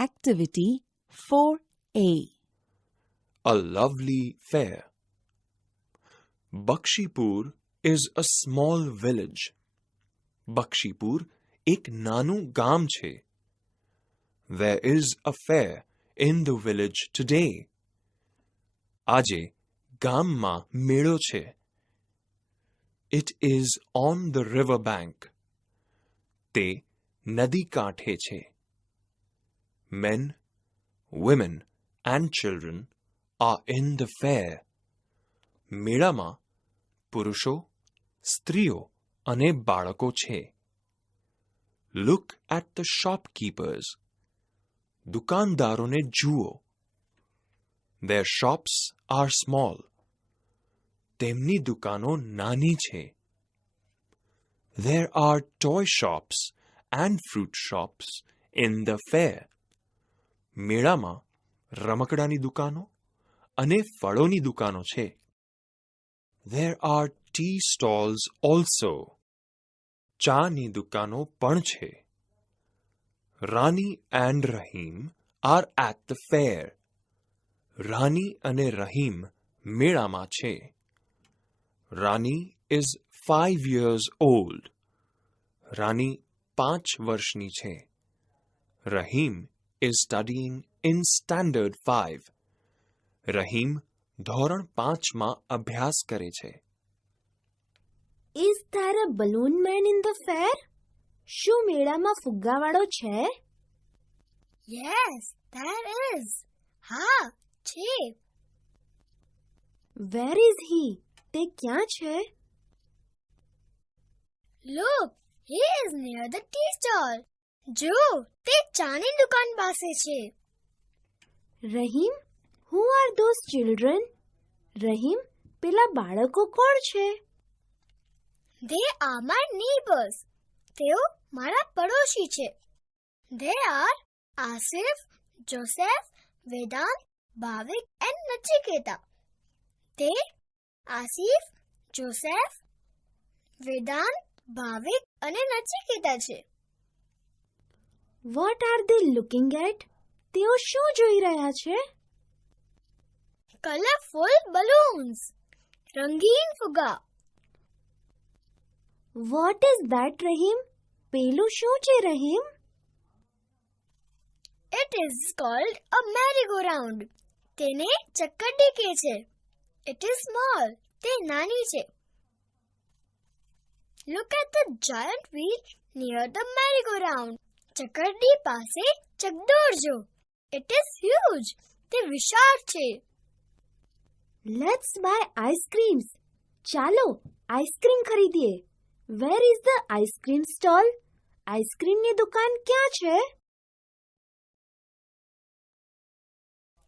Activity 4A. A lovely fair. Bakshipur is a small village. Bakshipur એક નાનું ગામ છે. There is a fair in the village today. આજે ગામમાં મેળો છે. It is on the river bank. તે નદી કાંઠે છે. Men, women and children are in the fair. મેળામાં પુરુષો, સ્ત્રીઓ અને બાળકો છે. Look at the shopkeepers. દુકાનદારોને જુઓ. Their shops are small. તેમની દુકાનો નાની છે. There are toy shops and fruit shops in the fair. મેળામાં રમકડાની દુકાનો અને ફળોની દુકાનો છે. There are tea stalls also. ચાની દુકાનો પણ છે. Rani and Rahim are at the fair. Rani અને Rahim મેળામાં છે. Rani is 5 years old. Rani 5 વર્ષની છે. Rahim is studying in standard 5. Rahim ધોરણ 5 માં અભ્યાસ કરે છે. Is there a balloon man in the fair? શું મેળામાં ફુગ્ગાવાળો છે? Yes, there is. હા, છે. Where is he? તે ક્યાં છે? Look, he is near the tea stall. જો, તે ચાની દુકાન પાસે છે. Rahim, who are those children? Rahim, પેલા બાળકો કોણ છે? They are my neighbors. તેઓ મારા પડોશી છે. They are Asif, Joseph, Vedant, Bhavik and Nachiketa. તે આસિફ, જોસેફ, વેદાંત, ભાવિક અને નચિકેતા છે. What are they looking at? તેઓ શું જોઈ રહ્યા છે? Colorful balloons. રંગીન ફુગ્ગા. What is that, Rahim? પેલું શું છે, Rahim? It is called a merry-go-round. તેને ચક્કરડી કહે છે. It is small. તે નાની છે. Look at the giant wheel near the merry-go-round. ચક્કરડી પાસે ચકડોળ જો. It is huge. તે વિશાળ છે. Let's buy ice creams. ચાલો આઈસ્ક્રીમ ખરીદીએ. Where is the ice cream stall? આઈસ્ક્રીમની દુકાન ક્યાં છે?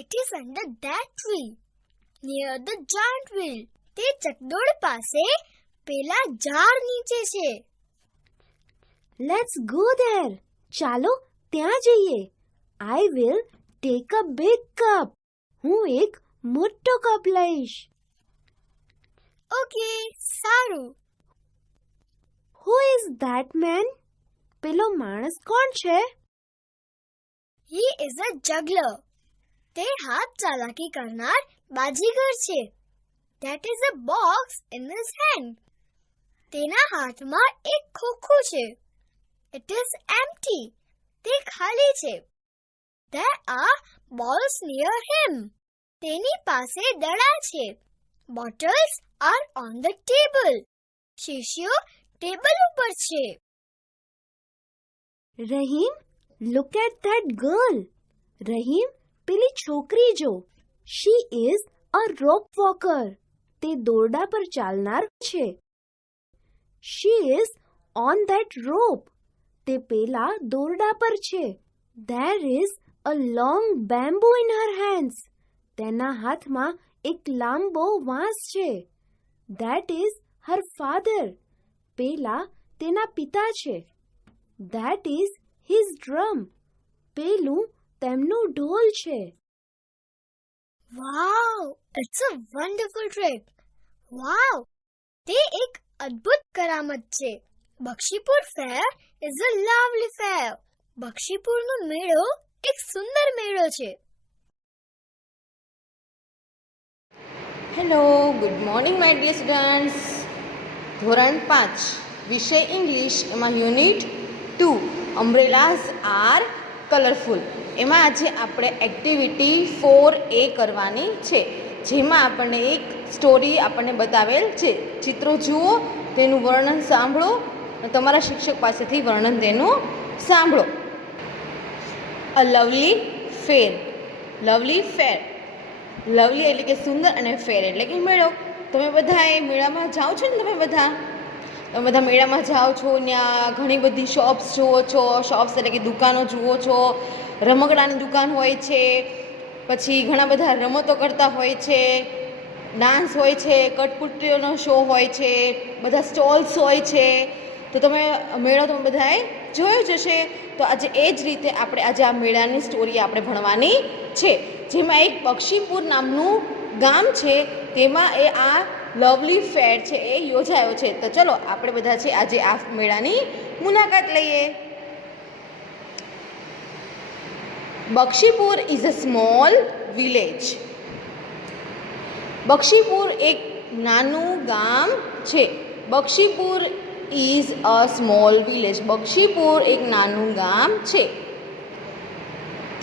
It is under that tree. Near the giant wheel. તે ચકડોળ પાસે પેલા ઝાડ નીચે છે. Let's go there. ચાલો ત્યાં જઈએ. I will take a big cup. હું એક મોટો કપ લઈશ. Okay, સારું. Who is that man? પેલો માણસ કોણ છે? He is a juggler. તે હાથ ચાલાકી કરનાર બાજીગર છે. That is a box in his hand. તેના હાથમાં એક ખોખું છે. It is empty. તે ખાલી છે. There are balls near him. તેની પાસે દડા છે. Bottles are on the table. શીશીઓ ટેબલ ઉપર છે. Rahim, look at that girl. Rahim, પેલી છોકરી જો. She is a rope walker. તે દોરડા પર ચાલનાર છે. She is on that rope. તે પેલા દોરડા પર છે. There is a long bamboo in her hands. તેના હાથમાં એક લાંબો વાંસ છે. That is her father. પેલા તેના પિતા છે. That is his drum. પેલું તેમનું ઢોલ છે. Wow, it's a wonderful trip. Wow, તે એક અદ્ભુત કરામત છે. બક્ષીપુર ફેર is a lovely fair. બક્ષીપુરનો મેળો એ એક સુંદર મેળો છે. Hello, good morning my dear students. ધોરણ 5 વિષય ઇંગ્લિશ, એમાં યુનિટ 2 અમ્બ્રેલાઝ આર કલરફુલ. એમાં આજે આપણે એક્ટિવિટી 4A કરવાની છે, જેમાં આપણને એક સ્ટોરી આપણને બતાવેલ છે. ચિત્રો જુઓ, તેનું વર્ણન સાંભળો, તમારા શિક્ષક પાસેથી વર્ણન તેનું સાંભળો. A lovely fair. Lovely fair, lovely એટલે કે સુંદર અને ફેર એટલે કે મેળો. તમે બધા એ મેળામાં જાઓ છો ને? તમે બધા મેળામાં જાઓ છો, ત્યાં ઘણી બધી શોપ્સ જુઓ છો. શોપ્સ એટલે કે દુકાનો જુઓ છો. રમકડાની દુકાન હોય છે, પછી ઘણા બધા રમતો કરતા હોય છે, ડાન્સ હોય છે, કઠપુતળીઓનો શો હોય છે, બધા સ્ટોલ્સ હોય છે. તો તમે મેળો તમે બધાએ જોયો જ હશે. તો આજે એ જ રીતે આપણે આજે આ મેળાની સ્ટોરી આપણે ભણવાની છે, જેમાં એક બક્ષીપુર નામનું ગામ છે, તેમાં એ આ લવલી ફેર છે એ યોજાયો છે. તો ચલો આપણે બધા છે આજે આ મેળાની મુલાકાત લઈએ. Bakshipur is a small village. Bakshipur એક નાનું ગામ છે. Bakshipur is a small village. Bakshipur એક નાનું ગામ છે.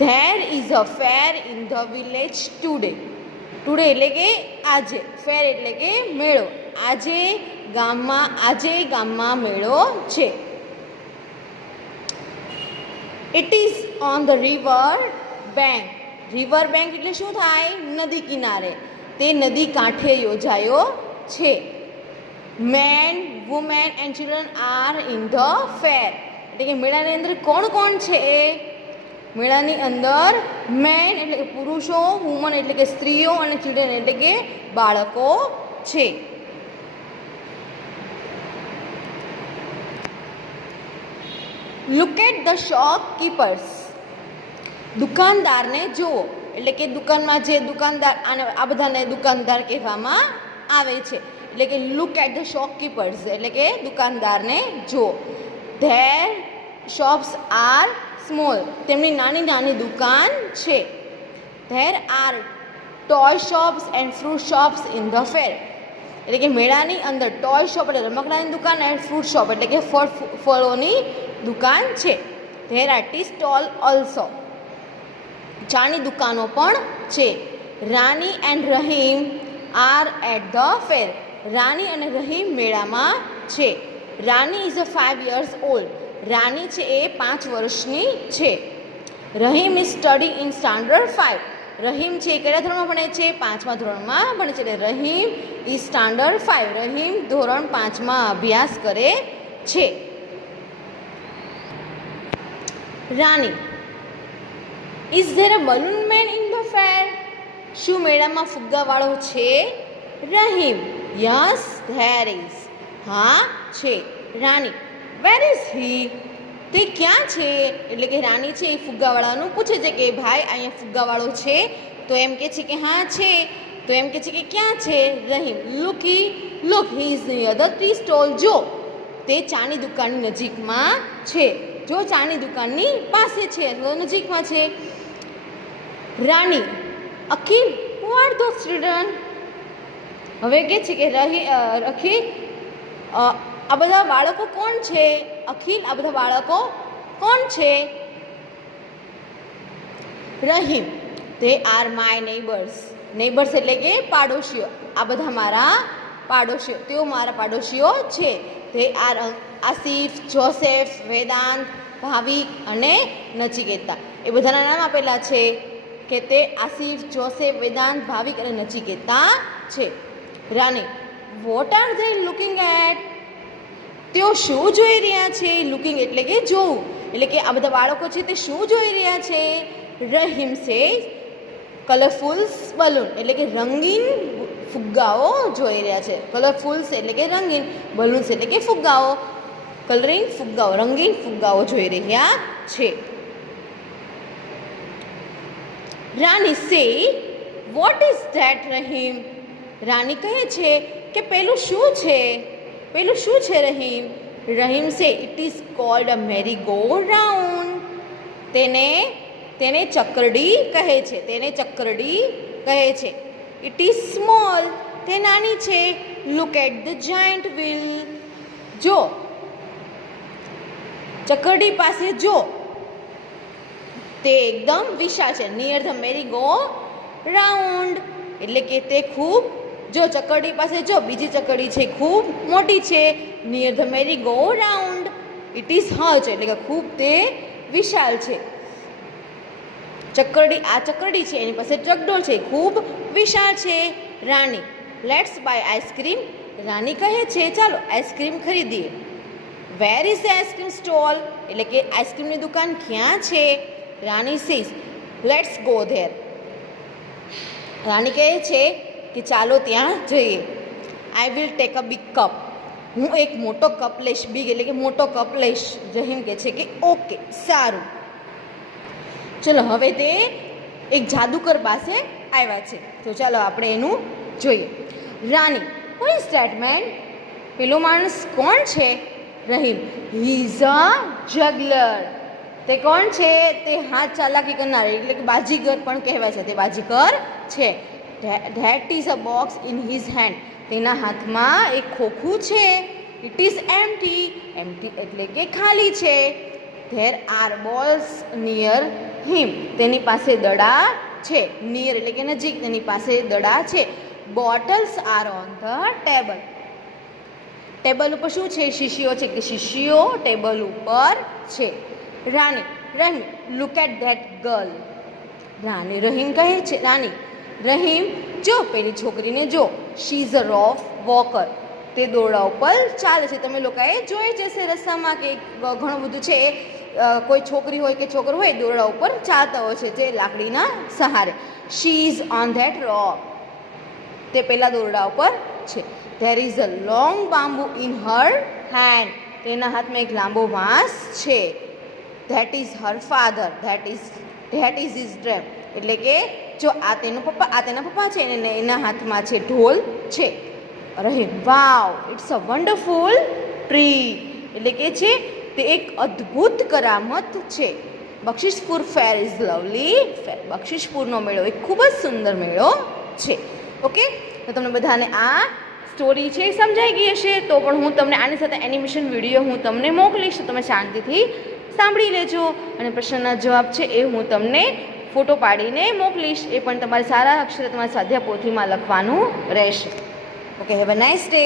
There is a fair in the village today. Today એટલે કે આજે, ફેર એટલે કે મેળો. આજે ગામમાં મેળો છે. It is on the river bank. River bank એટલે શું થાય? નદી કિનારે. તે નદી કાંઠે યોજાયો છે. Men, women and children are in the fair. એટલે કે મેળાની અંદર કોણ કોણ છે? મેળાની અંદર મેન એટલે કે પુરુષો, વુમન એટલે કે સ્ત્રીઓ, અને ચિલ્ડ્રન એટલે કે બાળકો છે. Look at the shopkeepers. દુકાનદારને જુઓ. એટલે કે દુકાનમાં જે દુકાનદાર, આને આ બધાને દુકાનદાર કહેવામાં આવે છે. એટલે કે લુક એટ ધ શોપકીપર્સ એટલે કે દુકાનદારને જુઓ. There shops are small. તેમની નાની નાની દુકાન છે. There are toy shops and fruit shops in the fair. એટલે કે મેળાની અંદર ટોય શોપ એટલે રમકડાની દુકાન, એન્ડ ફ્રૂટ શોપ એટલે કે ફળોની દુકાન છે. There are tea stall also. ચાની દુકાનો પણ છે. Rani and Rahim are at the fair. Rani અને રહીમ મેળામાં છે. Rani is a 5 years old. Rani છે એ 5 વર્ષની છે. Rahim is study in standard 5. Rahim છે એ કયા ધોરણમાં ભણે છે? 5મા ધોરણમાં ભણે છે. એટલે રહીમ ઇઝ સ્ટાન્ડર્ડ 5. રહીમ ધોરણ 5માં અભ્યાસ કરે છે. Rani. Is there a balloon man in the fair. શું મેળામાં ફુગ્ગાવાળો છે? રહીમ. Yes there is. હા છે. રાની. Where is he. તે ક્યાં છે? એટલે કે રાની છે એ ફુગ્ગાવાળાનું પૂછે છે કે ભાઈ અહીંયા ફુગ્ગાવાળો છે? તો એમ કે છે કે હા છે. તો એમ કે છે કે ક્યાં છે? Rahim. Look he is near the tea stall. જો તે ચાની દુકાનની નજીકમાં છે. જો ચાની દુકાનની પાસે છે, તો નજીકમાં છે. રાની. અખિલ, હુ આર ધોઝ ચિલ્ડ્રન. હવે કે છે કે અખિલ, આ બધા બાળકો કોણ છે? અખિલ, આ બધા બાળકો કોણ છે? Rahim. they are my neighbors. Neighbours એટલે કે પાડોશીઓ. આ બધા મારા પાડોશીઓ, તેઓ મારા પાડોશીઓ છે. they are Asif, Joseph, Vedant, Bhavik અને નચિકેતા. એ બધાના નામ આપેલા છે કે તે આસિફ, જોસેફ, વેદાંત, ભાવિક અને નચિકેતા છે. Rani. What are they looking at. તેઓ શું જોઈ રહ્યા છે? લુકિંગ એટલે કે જોવું. એટલે કે આ બધા બાળકો છે તે શું જોઈ રહ્યા છે? રહીમ સે કલરફુલ્સ બલૂન. એટલે કે રંગીન ફુગ્ગાઓ જોઈ રહ્યા છે. કલરફુલ્સ એટલે કે રંગીન, બલૂન્સ એટલે કે ફુગ્ગાઓ. કલરિંગ ફુગ્ગાઓ, રંગીન ફુગ્ગાઓ જોઈ રહ્યા છે. Rani says what is that Rahim. Rani કહે છે કે પેલું શું છે? પેલું શું છે Rahim? Rahim say it is called a merry go round. તેને તેને ચકરડી કહે છે. તેને ચકરડી કહે છે. It is small. તે નાની છે. Look at the giant wheel. જો ચકરડી પાસે જો, તે એકદમ વિશાળ છે. Near the merry go round, એટલે કે તે ખૂબ, જો ચકરડી પાસે જો બીજી ચકરડી છે ખૂબ મોટી છે. Near the merry go round, it is huge, એટલે કે ખૂબ તે વિશાળ છે. ચકરડી, આ ચકરડી છે એની પાસે ચકડોળ છે, ખૂબ વિશાળ છે. રાણી, લેટ્સ બાય આઈસ્ક્રીમ. રાણી કહે છે ચાલો આઈસ્ક્રીમ ખરીદીએ. Where is the ice cream stall, એટલે કે આઈસ્ક્રીમની દુકાન ક્યાં છે. રાણી સીઝ, લેટ્સ ગો ધેર. રાણી કહે છે કે ચાલો ત્યાં જઈએ. I will take a big cup. હું એક મોટો કપ લઈશ. બિગ એટલે કે મોટો કપ લઈશ. રહીમ કહે છે કે ઓકે, સારું. ચલો હવે તે એક જાદુગર પાસે આવ્યા છે, તો ચાલો આપણે એનું જોઈએ. રાણી, હુ ઇઝ ધેટ મેન? પેલો માણસ કોણ છે? Rahim, he is a જગલર. તે કોણ છે? તે હાથ ચાલાકી કરનાર, એટલે કે બાજીગર પણ કહેવાય છે. તે બાજીગર છે. That is a box in his hand. તેના હાથમાં એક ખોખું છે. It is empty. એમ્પ્ટી એટલે કે ખાલી છે. ધેર આર બોલ્સ નિયર હિમ. તેની પાસે દડા છે. નિયર એટલે કે નજીક, તેની પાસે દડા છે. Bottles are on the table. Table ઉપર શું છે? શીશીઓ છે, કે શીશીઓ ટેબલ ઉપર છે. Rani, Rahim, look at that girl. Rani, Rahim કહે છે, રાણી, રહીમ જો પેલી છોકરીને જો. She is a rope walker. તે દોરડા ઉપર ચાલે છે. તમે લોકોએ જોઈ જશે રસ્તામાં કે ઘણું બધું છે, કોઈ છોકરી હોય કે છોકરો હોય દોરડા ઉપર ચાલતા હોય છે, જે લાકડીના સહારે. She is on that rock. તે પેલા દોરડા ઉપર છે. There is a long bamboo in her hand. તેના હાથમાં એક લાંબો વાંસ છે. That is her father. That is his drum. એટલે કે જો આ તેનો પપ્પા, આ તેના પપ્પા છે, અને એના હાથમાં છે ઢોલ છે. રહીમ, વાવ, ઇટ્સ અ વન્ડરફુલ ટ્રી. એટલે કે છે તે એક અદ્ભુત કરામત છે. બક્ષિસપુર ફેર ઇઝ લવલી ફેર. બક્ષિસપુરનો મેળો એક ખૂબ જ સુંદર મેળો છે. ઓકે, તો તમને બધાને આ સ્ટોરી છે સમજાઈ ગઈ હશે. તો પણ હું તમને આની સાથે એનિમેશન વિડીયો હું તમને મોકલીશ, તો તમે શાંતિથી સાંભળી લેજો. અને પ્રશ્નના જવાબ છે એ હું તમને ફોટો પાડીને મોકલીશ. એ પણ તમારે સારા અક્ષરે તમારા સ્વાધ્યાય પોથીમાં લખવાનું રહેશે. Okay, have a nice day.